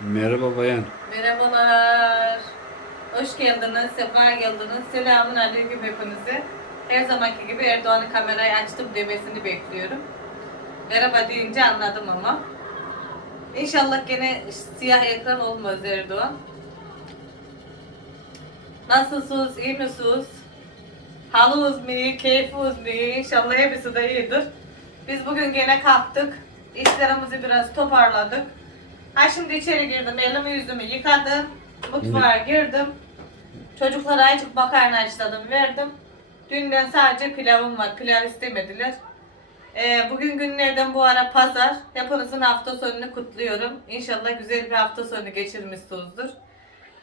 Merhaba bayan. Merhabalar. Hoş geldiniz, sefa geldiniz. Selamun aleyküm hepinize. Her zamanki gibi Erdoğan'ın kamerayı açtım demesini bekliyorum. Merhaba deyince anladım ama. İnşallah gene siyah ekran olmaz Erdoğan. Nasılsınız, iyi misiniz? Halınız mı iyi, keyfiniz mi iyi? İnşallah hepsi de iyidir. Biz bugün gene kalktık. İşlerimizi biraz toparladık. Ha şimdi içeri girdim, elimi yüzümü yıkadım. Mutfağa girdim. Çocuklara azıcık makarna açladım, verdim. Dünden sadece pilavım var, pilav istemediler. Ee, bugün günlerden bu ara pazar. Hepinizin hafta sonunu kutluyorum. İnşallah güzel bir hafta sonu geçirmişsinizdir.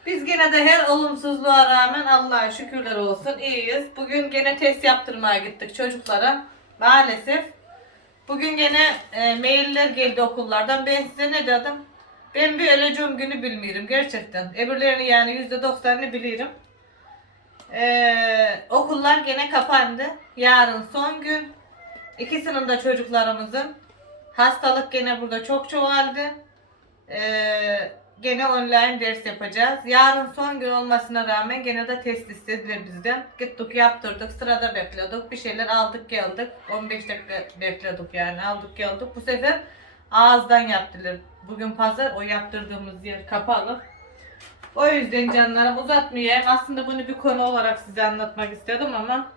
Biz gene de her olumsuzluğa rağmen Allah'a şükürler olsun iyiyiz. Bugün gene test yaptırmaya gittik çocuklara. Maalesef. Bugün gene e, mailler geldi okullardan. Ben size ne dedim? Ben bir öleceğim günü bilmiyorum gerçekten. Öbürlerini yani yüzde doksanını bilirim. Ee, okullar gene kapandı. Yarın son gün. İkisinin de çocuklarımızın. Hastalık gene burada çok çoğaldı. Ee, gene online ders yapacağız. Yarın son gün olmasına rağmen gene de test istediler bizden. Gittik yaptırdık, sırada bekledik. Bir şeyler aldık geldik. 15 dakika bekledik yani aldık geldik. Bu sefer ağızdan yaptılar. Bugün pazar o yaptırdığımız yer kapalı. O yüzden canlarım uzatmayayım. Aslında bunu bir konu olarak size anlatmak istedim ama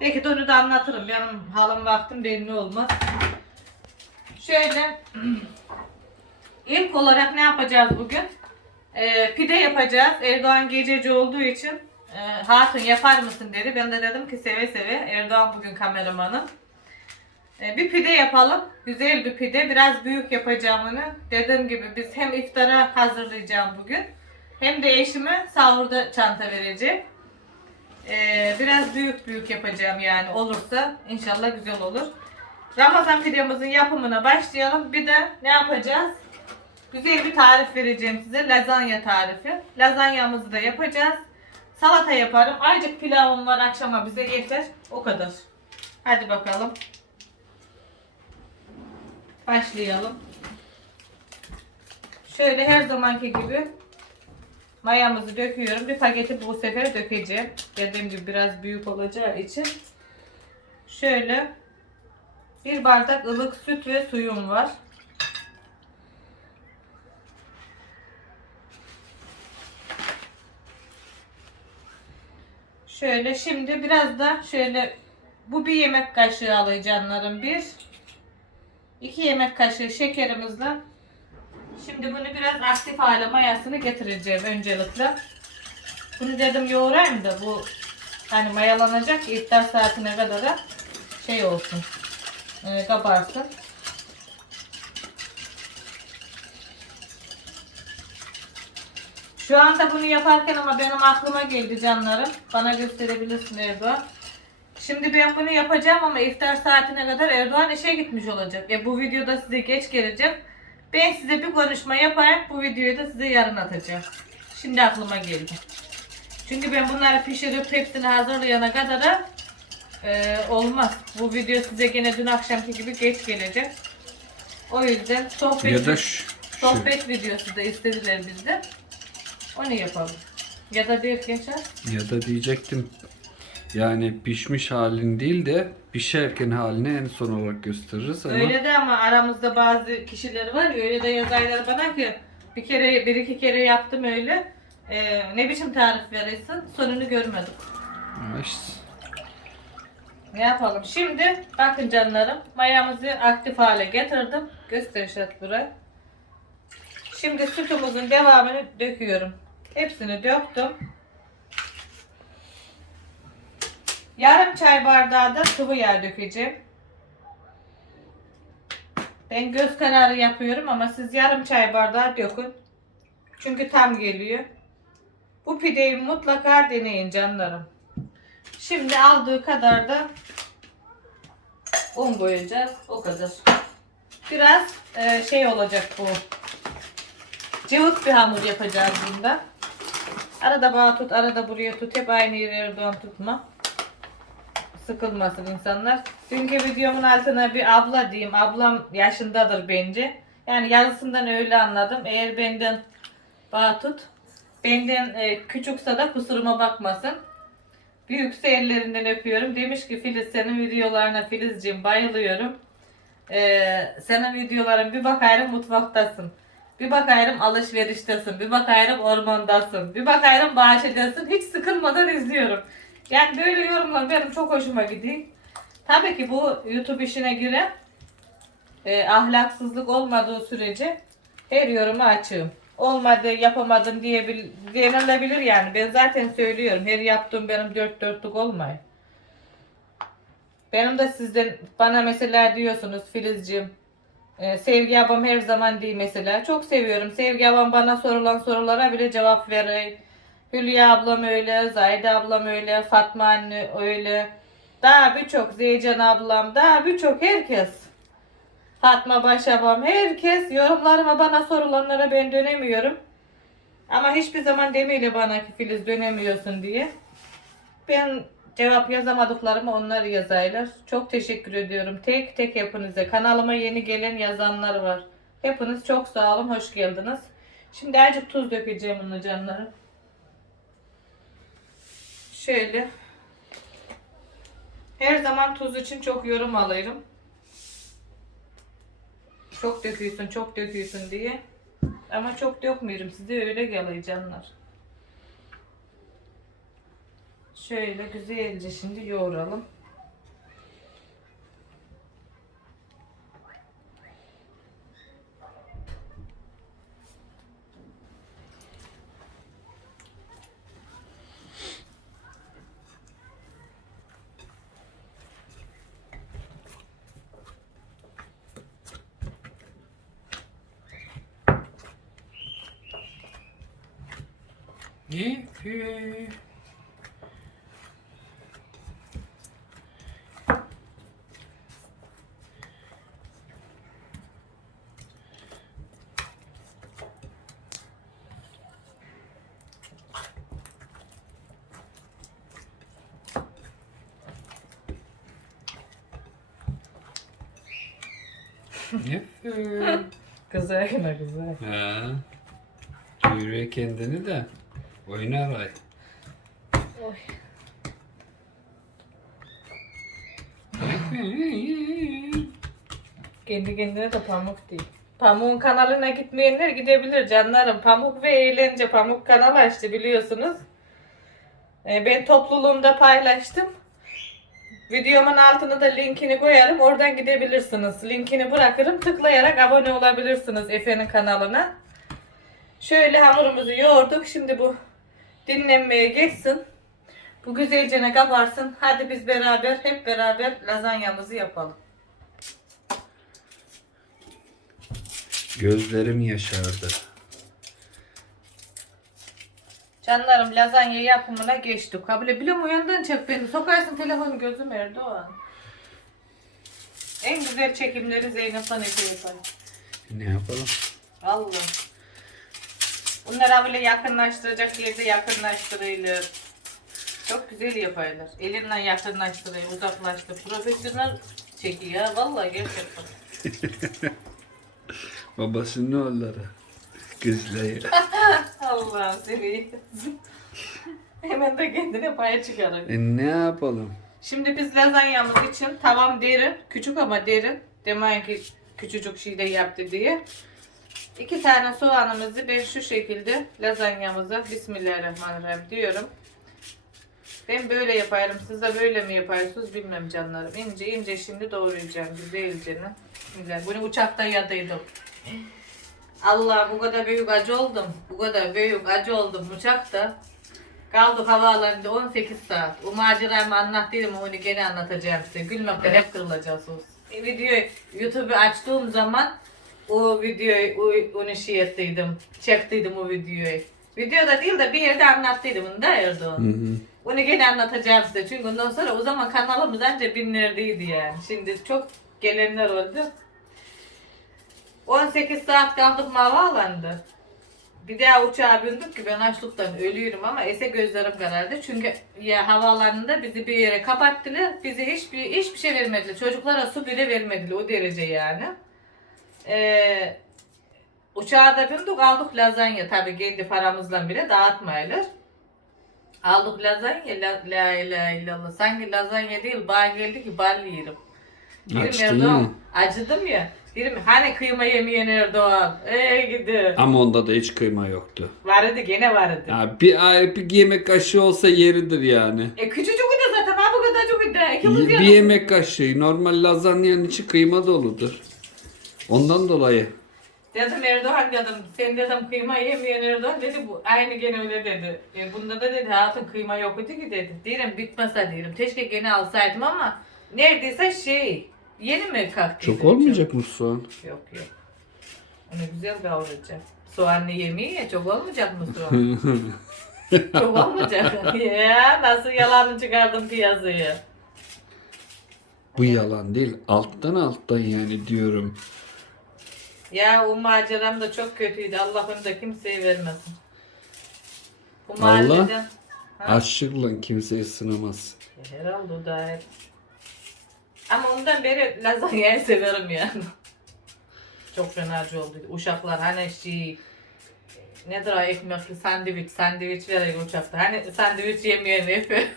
belki de onu da anlatırım. Benim halim vaktim belli olmaz. Şöyle ilk olarak ne yapacağız bugün? Ee, pide yapacağız. Erdoğan gececi olduğu için e, hatun yapar mısın dedi. Ben de dedim ki seve seve. Erdoğan bugün kameramanım. Ee, bir pide yapalım. Güzel bir pide. Biraz büyük yapacağım onu. Dediğim gibi biz hem iftara hazırlayacağım bugün. Hem de eşime sahurda çanta vereceğim. Ee, biraz büyük büyük yapacağım yani olursa inşallah güzel olur. Ramazan pidemizin yapımına başlayalım. Bir de ne yapacağız? Güzel bir tarif vereceğim size. Lazanya tarifi. Lazanyamızı da yapacağız. Salata yaparım. Ayrıca pilavım var akşama bize yeter. O kadar. Hadi bakalım. Başlayalım. Şöyle her zamanki gibi mayamızı döküyorum. Bir paketi bu sefer dökeceğim. Dediğim gibi biraz büyük olacağı için. Şöyle bir bardak ılık süt ve suyum var. Şöyle şimdi biraz da şöyle bu bir yemek kaşığı alacağım bir. 2 yemek kaşığı şekerimizle şimdi bunu biraz aktif hale mayasını getireceğim öncelikle. Bunu dedim yoğurayım da bu hani mayalanacak iftar saatine kadar da şey olsun e, kabarsın. Şu anda bunu yaparken ama benim aklıma geldi canlarım. Bana gösterebilirsin Erdoğan. Şimdi ben bunu yapacağım ama iftar saatine kadar Erdoğan işe gitmiş olacak. E bu videoda size geç gelecek. Ben size bir konuşma yapayım. Bu videoyu da size yarın atacağım. Şimdi aklıma geldi. Çünkü ben bunları pişirip hepsini hazırlayana kadar da, e, olmaz. Bu video size gene dün akşamki gibi geç gelecek. O yüzden sohbet, Ya da sohbet videosu da istediler bizden. Onu yapalım. Ya da bir geçer. ya da diyecektim. Yani pişmiş halin değil de pişerken halini en son olarak gösteririz ama Öyle de ama aramızda bazı kişiler var ya öyle de yazarlar bana ki bir kere bir iki kere yaptım öyle. Ee, ne biçim tarif verirsin sonunu görmedim. İşte. Ne yapalım? Şimdi bakın canlarım mayamızı aktif hale getirdim. Göster şat buraya. Şimdi sütümüzün devamını döküyorum. Hepsini döktüm. Yarım çay bardağı da sıvı yağ dökeceğim. Ben göz kararı yapıyorum ama siz yarım çay bardağı dökün. Çünkü tam geliyor. Bu pideyi mutlaka deneyin canlarım. Şimdi aldığı kadar da un koyacağız. O kadar. Biraz e, şey olacak bu. Cıvık bir hamur yapacağız bunda. Arada bana tut, arada buraya tut. Hep aynı Erdoğan tutma. Sıkılmasın insanlar. Dünkü videomun altına bir abla diyeyim. Ablam yaşındadır bence. Yani yazısından öyle anladım. Eğer benden bağ. Benden e, küçükse de kusuruma bakmasın. Büyükse ellerinden öpüyorum. Demiş ki Filiz senin videolarına Filizciğim bayılıyorum. Ee, senin videoların bir bakayım mutfaktasın. Bir bakayım alışveriştesin. Bir bakayım ormandasın. Bir bakayım bahçedesin. Hiç sıkılmadan izliyorum. Yani böyle yorumlar benim çok hoşuma gidiyor. Tabii ki bu YouTube işine giren e, ahlaksızlık olmadığı sürece her yoruma açığım. Olmadı, yapamadım diyebil denilebilir yani. Ben zaten söylüyorum. Her yaptığım benim dört dörtlük olmuyor. Benim de sizden bana mesela diyorsunuz Filizciğim. e, Sevgi abam her zaman değil mesela. Çok seviyorum. Sevgi abam bana sorulan sorulara bile cevap verir. Hülya ablam öyle, Zahide ablam öyle, Fatma anne öyle. Daha birçok Zeycan ablam, daha birçok herkes. Fatma Başabam, herkes yorumlarıma bana sorulanlara ben dönemiyorum. Ama hiçbir zaman demeyle bana ki Filiz dönemiyorsun diye. Ben cevap yazamadıklarımı onlar yazaylar. Çok teşekkür ediyorum. Tek tek hepinize. Kanalıma yeni gelen yazanlar var. Hepiniz çok sağ olun. Hoş geldiniz. Şimdi azıcık tuz dökeceğim onun canlarım. Şöyle. Her zaman tuz için çok yorum alırım. Çok döküyorsun, çok döküyorsun diye. Ama çok dökmüyorum. Size öyle geliyor canlar. Şöyle güzelce şimdi yoğuralım. Ne? Güzel yine güzel. Ha. Yürüye kendini de oynar ay. Oy. Kendi kendine de pamuk değil. Pamuk'un kanalına gitmeyenler gidebilir canlarım. Pamuk ve Eğlence Pamuk kanal açtı biliyorsunuz. Ee, ben topluluğumda paylaştım. Videomun altına da linkini koyarım. Oradan gidebilirsiniz. Linkini bırakırım. Tıklayarak abone olabilirsiniz Efe'nin kanalına. Şöyle hamurumuzu yoğurduk. Şimdi bu dinlenmeye geçsin. Bu güzelce kabarsın. Hadi biz beraber hep beraber lazanyamızı yapalım. Gözlerim yaşardı. Canlarım lazanya yapımına geçtik. Ha bile bile uyandan çek beni. Sokarsın telefonu gözüm Erdoğan. En güzel çekimleri Zeynep'ten Efe yapar. Ne yapalım? Allah. Bunları bile yakınlaştıracak yerde yakınlaştırılır. Çok güzel yaparlar. Elimle yakınlaştırayım, uzaklaştır. Profesyonel çekiyor. Vallahi gerçekten. Babasının oğulları. Kızları. Allah seni. Hemen de kendine paya çıkarır. E ne yapalım? Şimdi biz lazanyamız için tavam derin, küçük ama derin. Demeyin ki küçücük şey de yaptı diye. İki tane soğanımızı ben şu şekilde lazanyamıza Bismillahirrahmanirrahim diyorum. Ben böyle yaparım. Siz de böyle mi yaparsınız bilmem canlarım. İnce ince şimdi doğrayacağım güzelce. Bismillah. Bunu uçakta yadıydım. Allah bu kadar büyük acı oldum. Bu kadar büyük acı oldum uçakta. Kaldık havaalanında 18 saat. O maceramı anlattıydım onu gene anlatacağım size. Gülmekten hep kırılacaksınız. E, videoyu YouTube'u açtığım zaman o videoyu o- onu şey ettiydim. Çektiydim o videoyu. Videoda değil de bir yerde anlattıydım onu da Erdoğan. Hı hı. Onu gene anlatacağım size. Çünkü ondan sonra o zaman kanalımız anca binlerdeydi yani. Şimdi çok gelenler oldu. 18 saat kaldık havaalanında. Bir daha uçağa bindik ki ben açlıktan ölüyorum ama ese gözlerim karardı. Çünkü ya havaalanında bizi bir yere kapattılar. Bize hiçbir hiçbir şey vermediler. Çocuklara su bile vermediler o derece yani. Ee, Uçağa da bindik aldık lazanya tabii kendi paramızla bile dağıtmayılır. Aldık lazanya la, la ilahe illallah. Sanki lazanya değil bağ geldi ki bal yerim. Erdoğan, ya. Acıdım ya. Dedim hani kıyma yemeyen Erdoğan. Ee gidi. Ama onda da hiç kıyma yoktu. Vardı gene vardı. Ya bir, ay, bir yemek kaşığı olsa yeridir yani. E küçücük de zaten ha bu kadar çok da. İkimiz Bir yedik. yemek kaşığı. Normal lazanyanın içi kıyma doludur. Ondan dolayı. Dedim Erdoğan dedim sen dedim kıyma yemeyen Erdoğan dedi bu aynı gene öyle dedi. E, bunda da dedi hayatın kıyma yok idi ki dedi. Diyelim bitmese diyelim. Keşke gene alsaydım ama neredeyse şey yeni mi kalktı? Çok olmayacak mı soğan? Yok yok. Onu güzel kavuracak. Soğanlı yemeği ya çok olmayacak mı soğan? çok olmayacak. ya nasıl yalanı çıkardım piyasaya. Bu yalan değil. Alttan alttan yani diyorum. Ya o maceram da çok kötüydü. Allah onu da kimseye vermesin. Bu Allah mahalleden... Ha? Kimseyi sınamaz. Herhalde o da hep. Ama ondan beri lazanyayı severim yani. Çok fenacı oldu. Uşaklar hani şey nedir o ekmekli sandviç, sandviç vererek uçakta. Hani sandviç yemeyen hep.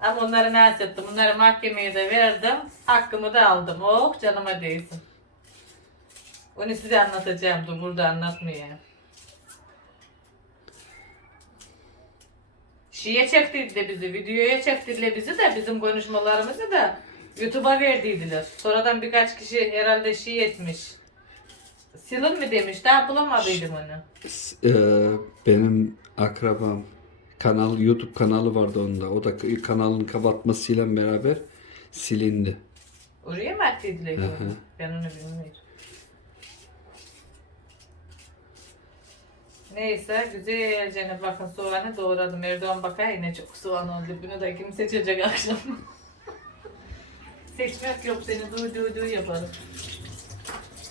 Ama onları ne ettim? Bunları mahkemeye de verdim. Hakkımı da aldım. Oh canıma değsin. Onu size anlatacağım. Dur burada anlatmayayım. Şiye çektirdiler bizi, videoya çektirdiler bizi de bizim konuşmalarımızı da YouTube'a verdiydiler. Sonradan birkaç kişi herhalde şi etmiş. Silin mi demiş, daha bulamadıydım onu. Eee, benim akrabam kanal YouTube kanalı vardı onda. O da kanalın kapatmasıyla beraber silindi. Oraya mı attıydılar? Hı hı. onu? Ben onu bilmiyorum. Neyse güzelce bakın soğanı doğradım. Erdoğan bakar yine çok soğan oldu. Bunu da kim seçecek akşam? Seçmek yok seni duy duy duy yaparım.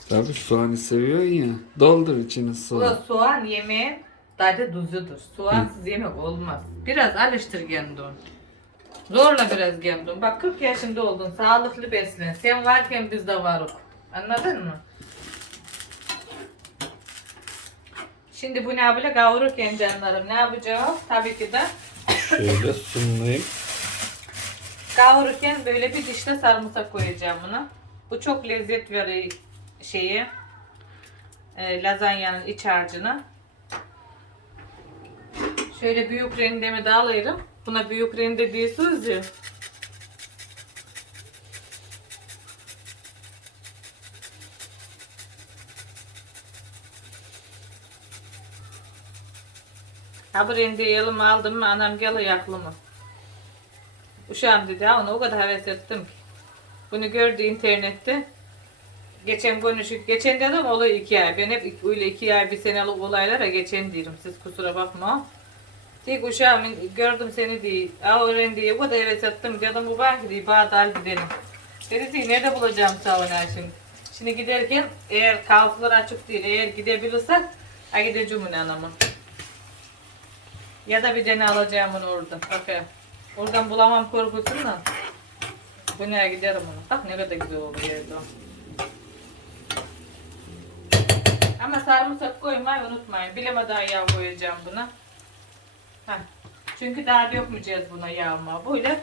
Tabii soğanı seviyorsun ya. Doldur içine Bu soğan. soğan yemeğin tadı tuzudur. Soğansız yemek olmaz. Biraz alıştır kendini. Zorla biraz kendini. Bak 40 yaşında oldun. Sağlıklı beslen. Sen varken biz de varız. Anladın mı? Şimdi bu ne böyle kavururken canlarım ne yapacağız? Tabii ki de Şöyle sunayım. kavururken böyle bir dişle sarımsak koyacağım buna. Bu çok lezzet veriyor şeyi. E, lazanyanın iç harcına. Şöyle büyük rendemi de alayım. Buna büyük rende diyorsunuz ya. Ha bu rendeyi elime aldım mı anam gel yaklı mı? Uşağım dedi onu o kadar heves ettim ki. Bunu gördü internette. Geçen konuşuk, geçen dedim olay iki ay. Ben hep öyle iki ay bir senelik olaylara geçen diyorum. Siz kusura bakma. Tek uşağım gördüm seni. Aa öğren diye o kadar heves ettim. Dedim bu bank değil, bana dal gidelim. Dedi ki nerede bulacağım sağına şimdi. Şimdi giderken eğer kalfılar açık değil, eğer gidebilirsek ha gideceğim anamın. Ya da bir tane alacağım onu orada. Bakayım. Oradan bulamam korkusundan. Bu neye giderim onu. Bak ne kadar güzel oldu yerde. Ama sarımsak koymayı unutmayın. Bilemeden yağ koyacağım buna. Heh. Çünkü daha dökmeyeceğiz buna yağma. Böyle.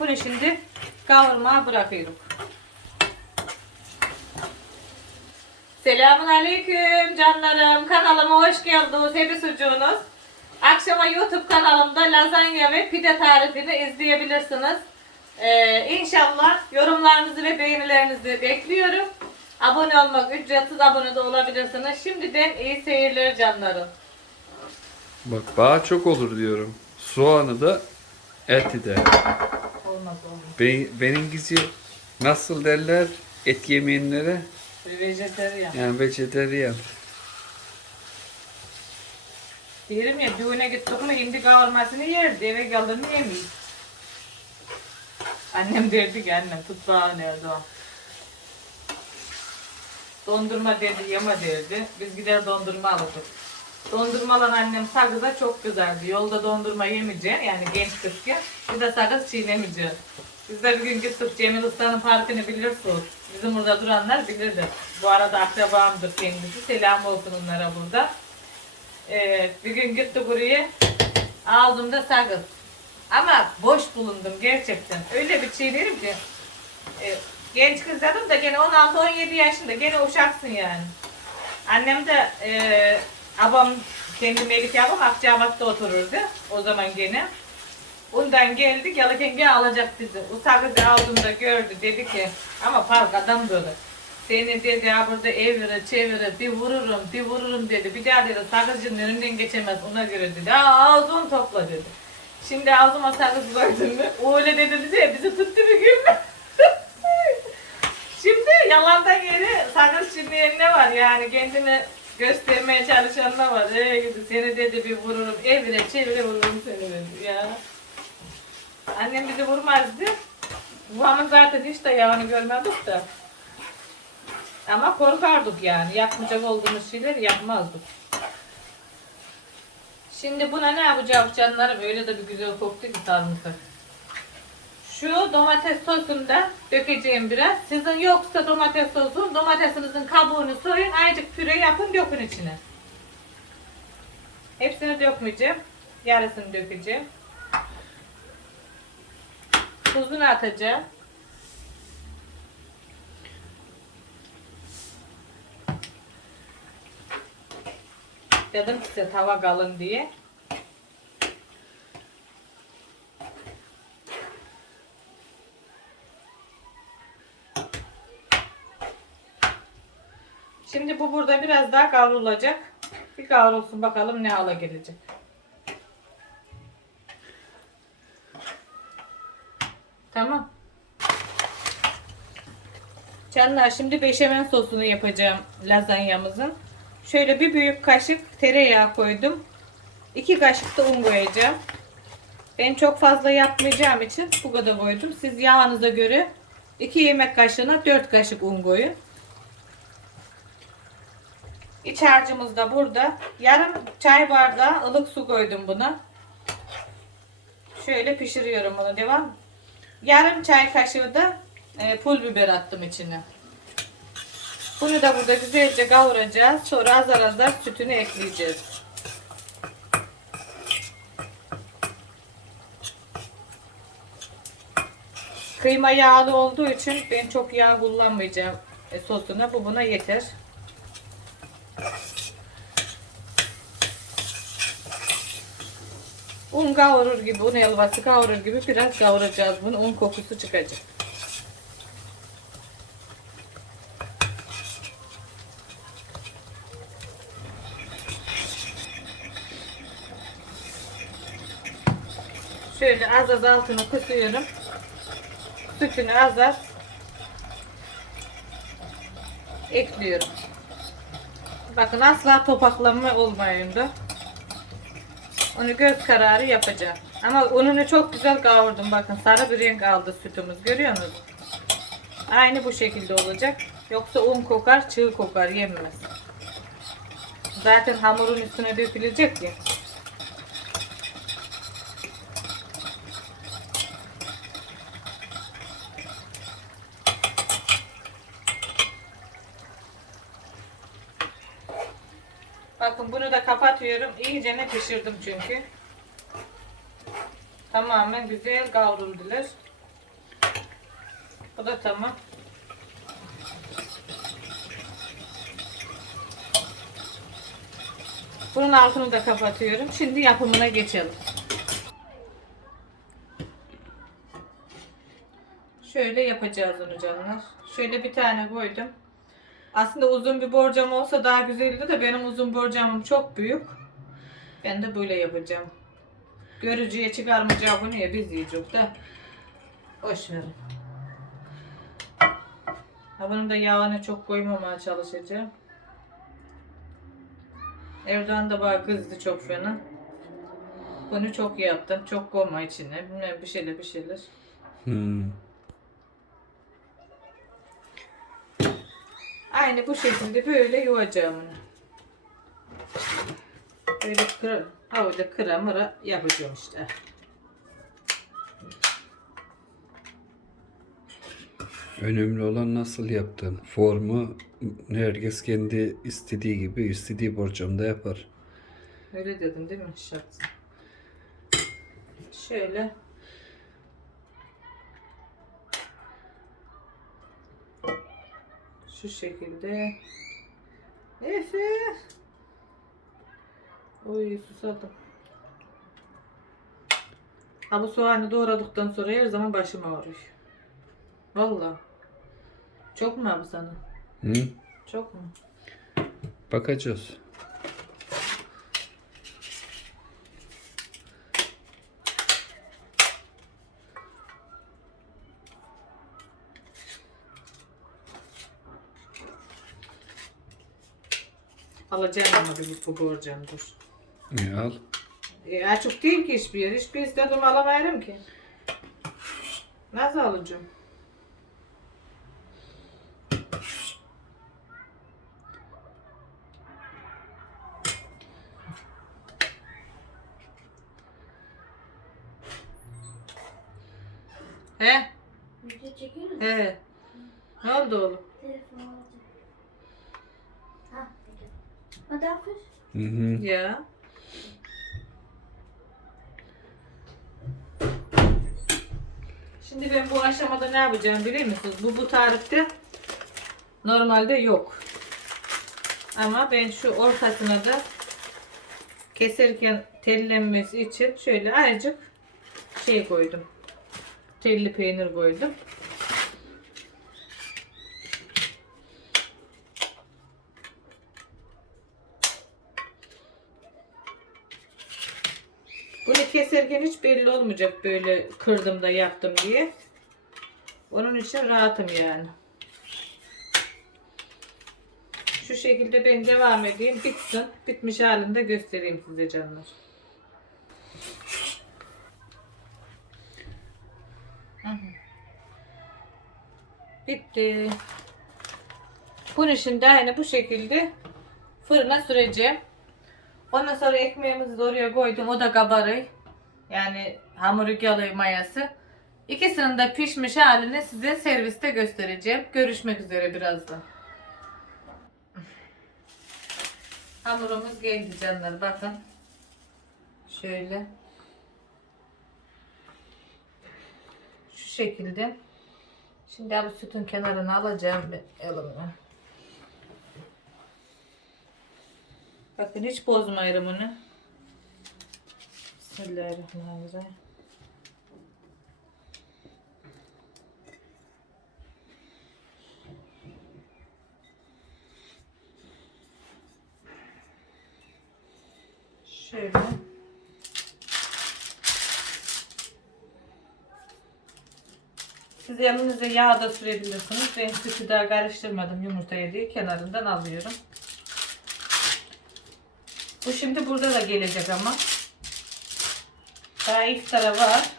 Bunu şimdi kavurmaya bırakıyorum. Selamun Aleyküm canlarım. Kanalıma hoş geldiniz. Hepsi sucuğunuz. Akşama YouTube kanalımda lazanya ve pide tarifini izleyebilirsiniz. Ee, inşallah yorumlarınızı ve beğenilerinizi bekliyorum. Abone olmak ücretsiz abone de olabilirsiniz. Şimdiden iyi seyirler canlarım. Bak bağ çok olur diyorum. Soğanı da eti de. Olmaz olmaz. Be benimkisi nasıl derler et yemeyenlere? Vejeteryan. Yani vejeteryan. Diyelim ya düğüne gittik mi hindi kavurmasını yerdi. Eve geldim mi yemeyiz. Annem derdi ki annem tut bağı nerede o. Dondurma derdi yeme derdi. Biz gider dondurma alırdık. Dondurmalan annem sakıza çok güzeldi. Yolda dondurma yemeyeceksin yani genç kızken. Bir de sakız çiğnemeyeceksin. Biz de bir gün gittik Cemil Usta'nın parkını bilirsiniz. Bizim burada duranlar bilirler. Bu arada akrabamdır kendisi. Selam olsun onlara burada. Ee, bir gün gittik buraya. Ağzımda sakız. Ama boş bulundum gerçekten. Öyle bir şey derim ki. e, genç kız dedim da gene 16-17 yaşında gene uşaksın yani. Annem de e, abam kendi Melike abam Akçabat'ta otururdu. O zaman gene. Ondan geldik Yalıkenge alacak bizi. O sakızı aldığında gördü dedi ki ama park adam böyle. Seni dedi ya burada evire çevire bir vururum bir vururum dedi. Bir daha dedi sakızcının önünden geçemez ona göre dedi. Aa ağzını topla dedi. Şimdi ağzıma sakız mu? O öyle dedi ya bizi tuttu bir gün. Şimdi yalandan yeri sakız çiğneyen ne var yani kendini göstermeye çalışan ne var? Ee gidi seni dedi bir vururum evire çevire vururum seni dedi ya. Annem bizi vurmazdı. Babamın zaten hiç dayağını görmedik de. Ama korkardık yani. Yapmayacak olduğumuz şeyleri yapmazdık. Şimdi buna ne yapacağız canlarım? Öyle de bir güzel koktu ki sarımsak. Şu domates sosunda dökeceğim biraz. Sizin yoksa domates sosu, domatesinizin kabuğunu soyun, azıcık püre yapın, dökün içine. Hepsini dökmeyeceğim. Yarısını dökeceğim. Tuzunu atacağım. Dedim size tava kalın diye. Şimdi bu burada biraz daha kavrulacak. Bir kavrulsun bakalım ne hala gelecek. Tamam. Canlar şimdi beşamel sosunu yapacağım lazanyamızın. Şöyle bir büyük kaşık tereyağı koydum. 2 kaşık da un koyacağım. Ben çok fazla yapmayacağım için bu kadar koydum. Siz yağınıza göre 2 yemek kaşığına 4 kaşık un koyun. İç harcımız da burada. Yarım çay bardağı ılık su koydum buna. Şöyle pişiriyorum bunu. Devam. Yarım çay kaşığı da e, pul biber attım içine. Bunu da burada güzelce kavuracağız. Sonra azar azar sütünü ekleyeceğiz. Kıyma yağlı olduğu için ben çok yağ kullanmayacağım e, sosuna. Bu buna yeter. Un kavurur gibi, un helvası kavurur gibi biraz kavuracağız bunu. Un kokusu çıkacak. Şöyle az az altını kısıyorum. Sütünü az az ekliyorum. Bakın asla topaklanma olmayın da. Onu göz kararı yapacağım. Ama ununu çok güzel kavurdum. Bakın sarı bir renk aldı sütümüz. Görüyor musunuz? Aynı bu şekilde olacak. Yoksa un kokar, çığ kokar, yenmez. Zaten hamurun üstüne dökülecek ya. Bakın bunu da kapatıyorum. İyice ne pişirdim çünkü. Tamamen güzel kavruldular. Bu da tamam. Bunun altını da kapatıyorum. Şimdi yapımına geçelim. Şöyle yapacağız onu canlar. Şöyle bir tane koydum. Aslında uzun bir borcam olsa daha güzeldi de benim uzun borcamım çok büyük. Ben de böyle yapacağım. Görücüye çıkarmayacağı bunu ya biz yiyeceğiz de. Boş verin. Ha bunun da yağını çok koymamaya çalışacağım. Erdoğan da bana kızdı çok fena. Bunu çok yaptım. Çok koyma içine. Bilmem bir şeyler bir şeyler. Hmm. Aynı bu şekilde böyle yuvacağım onu. Böyle kıra, ha öyle kıra mıra yapacağım işte. Önemli olan nasıl yaptığın. Formu herkes kendi istediği gibi istediği borcamda yapar. Öyle dedim değil mi? Şart. Şöyle. Şu şekilde. Efe. Oy susadım. Ha bu soğanı doğradıktan sonra her zaman başım ağrıyor. Vallahi. Çok mu abi sana? Hı? Çok mu? Bakacağız. Alacağım ama bir bu borcam dur. İyi al. E, açık değil ki hiçbir yer. Hiçbir istedim alamayırım ki. Nasıl alacağım? He? Video çekiyor musun? He. Ne oldu oğlum? Telefon alacağım. Ha, peki. Hadi afer. Hı hı. Ya. Şimdi ben bu aşamada ne yapacağım biliyor musunuz? Bu bu tarifte normalde yok. Ama ben şu ortasına da keserken tellenmesi için şöyle azıcık şey koydum. Telli peynir koydum. Bunu keserken hiç belli olmayacak böyle kırdım da yaptım diye. Onun için rahatım yani. Şu şekilde ben devam edeyim. Bitsin. Bitmiş halinde göstereyim size canlar. Bitti. Bunu şimdi aynı bu şekilde fırına süreceğim. Ondan sonra ekmeğimizi de oraya koydum. O da kabarı. Yani hamburgerli mayası. İkisinin de pişmiş halini size serviste göstereceğim. Görüşmek üzere birazdan. Hamurumuz geldi canlar. Bakın. Şöyle. Şu şekilde. Şimdi bu sütün kenarını alacağım elimle. Bakın hiç bozmayırım onu. Bismillahirrahmanirrahim. Şöyle. Siz elinize yağ da sürebilirsiniz. Ben sütü daha karıştırmadım yumurtayı diye kenarından alıyorum. Bu şimdi burada da gelecek ama. Daha iftara var.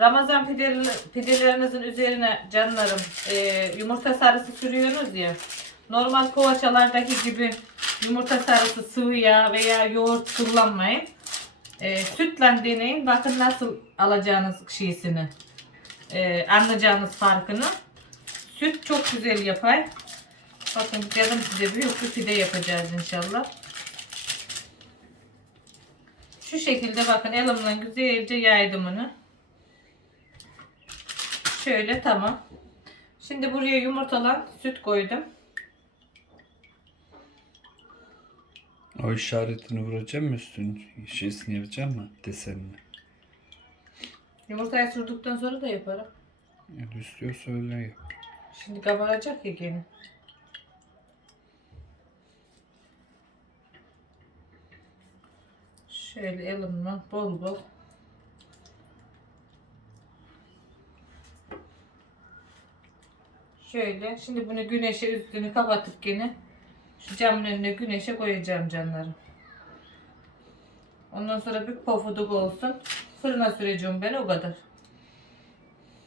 Ramazan pidelerinizin üzerine canlarım e, yumurta sarısı sürüyoruz ya. Normal poğaçalardaki gibi yumurta sarısı sıvı yağ veya yoğurt kullanmayın. E, sütle deneyin. Bakın nasıl alacağınız şeysini. E, anlayacağınız farkını. Süt çok güzel yapar. Bakın dedim size büyük bir pide yapacağız inşallah. Şu şekilde bakın elimle güzelce yaydım onu. Şöyle tamam. Şimdi buraya yumurtalan süt koydum. O işaretini vuracağım mı üstün şeysini yapacağım mı desenini? Yumurtayı sürdükten sonra da yaparım. Yani istiyorsa öyle yap. Şimdi kabaracak ya gene. Şöyle elimle bol bol. Şöyle. Şimdi bunu güneşe üstünü kapatıp gene şu camın önüne güneşe koyacağım canlarım. Ondan sonra bir pofuduk olsun. Fırına süreceğim ben o kadar.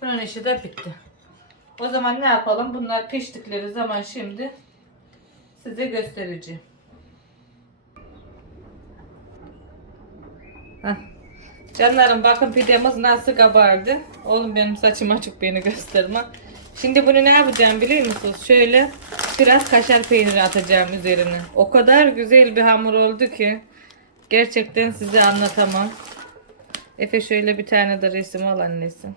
Bunun işi de bitti. O zaman ne yapalım? Bunlar piştikleri zaman şimdi size göstereceğim. Heh. Canlarım bakın pidemiz nasıl kabardı. Oğlum benim saçım açık beni gösterme. Şimdi bunu ne yapacağım biliyor musunuz? Şöyle biraz kaşar peyniri atacağım üzerine. O kadar güzel bir hamur oldu ki. Gerçekten size anlatamam. Efe şöyle bir tane de resim al annesi.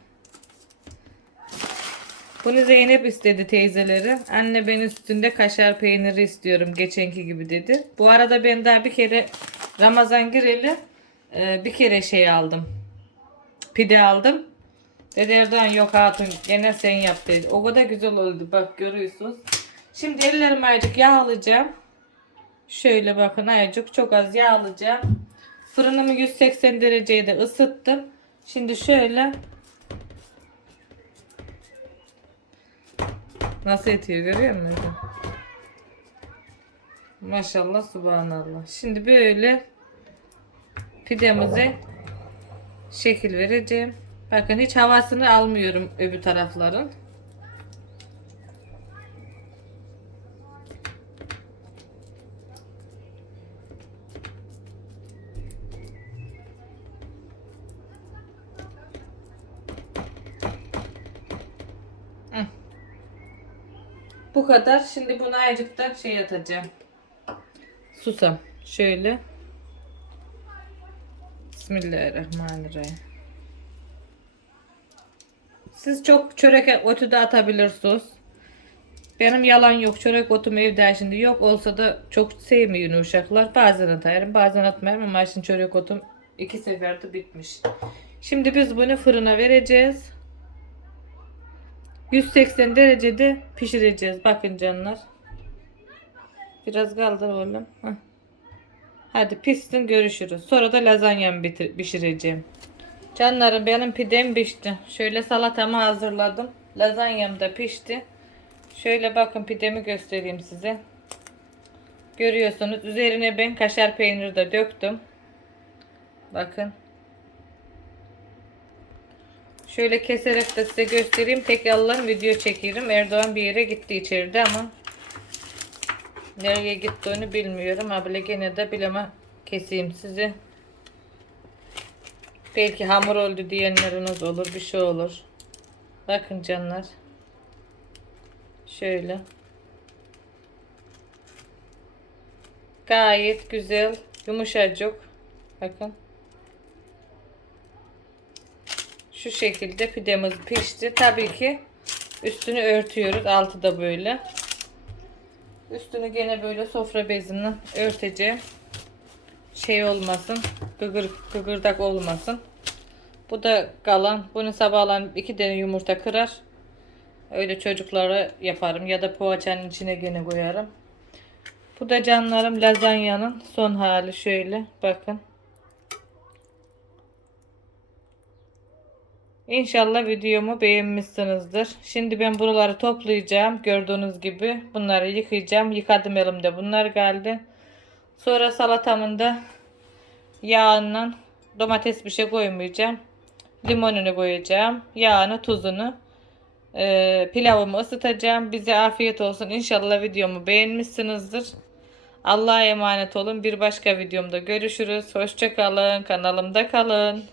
Bunu Zeynep istedi teyzeleri. Anne ben üstünde kaşar peyniri istiyorum geçenki gibi dedi. Bu arada ben daha bir kere Ramazan gireli e, bir kere şey aldım. Pide aldım. Dedi Erdoğan yok hatun gene sen yap dedi. O kadar güzel oldu bak görüyorsunuz. Şimdi ellerimi ayıcık yağlayacağım. Şöyle bakın ayıcık çok az yağlayacağım. Fırınımı 180 dereceye de ısıttım. Şimdi şöyle Nasıl etiyor görüyor musun? Maşallah subhanallah. Şimdi böyle pidemize şekil vereceğim. Bakın hiç havasını almıyorum öbür tarafların. Bu kadar. Şimdi bunu da şey atacağım. Susam. Şöyle. Bismillahirrahmanirrahim. Siz çok çörek otu da atabilirsiniz. Benim yalan yok. Çörek otum evde şimdi yok. Olsa da çok sevmiyor uşaklar. Bazen atarım bazen atmayarım ama şimdi çörek otum iki seferde bitmiş. Şimdi biz bunu fırına vereceğiz. 180 derecede pişireceğiz. Bakın canlar. Biraz kaldır oğlum. Hadi pişsin görüşürüz. Sonra da lazanyamı pişireceğim. Canlarım benim pidem pişti. Şöyle salatamı hazırladım. Lazanyam da pişti. Şöyle bakın pidemi göstereyim size. Görüyorsunuz üzerine ben kaşar peyniri de döktüm. Bakın. Şöyle keserek de size göstereyim. Tekrardan video çekerim. Erdoğan bir yere gitti içeride ama nereye gittiğini bilmiyorum. Abla gene de bileme keseyim sizi. Belki hamur oldu diyenleriniz olur. Bir şey olur. Bakın canlar. Şöyle. Gayet güzel. Yumuşacık. Bakın. Şu şekilde pidemiz pişti. Tabii ki üstünü örtüyoruz. Altı da böyle. Üstünü gene böyle sofra bezinden örteceğim. Şey olmasın. Gıgır, gıgırdak olmasın. Bu da kalan. Bunu sabahlan iki tane yumurta kırar. Öyle çocuklara yaparım. Ya da poğaçanın içine gene koyarım. Bu da canlarım lazanyanın son hali şöyle. Bakın. İnşallah videomu beğenmişsinizdir. Şimdi ben buraları toplayacağım. Gördüğünüz gibi bunları yıkayacağım. Yıkadım elimde bunlar geldi. Sonra salatamın da yağından domates bir şey koymayacağım. Limonunu koyacağım. Yağını, tuzunu. Ee, pilavımı ısıtacağım. Bize afiyet olsun. İnşallah videomu beğenmişsinizdir. Allah'a emanet olun. Bir başka videomda görüşürüz. Hoşçakalın. Kanalımda kalın.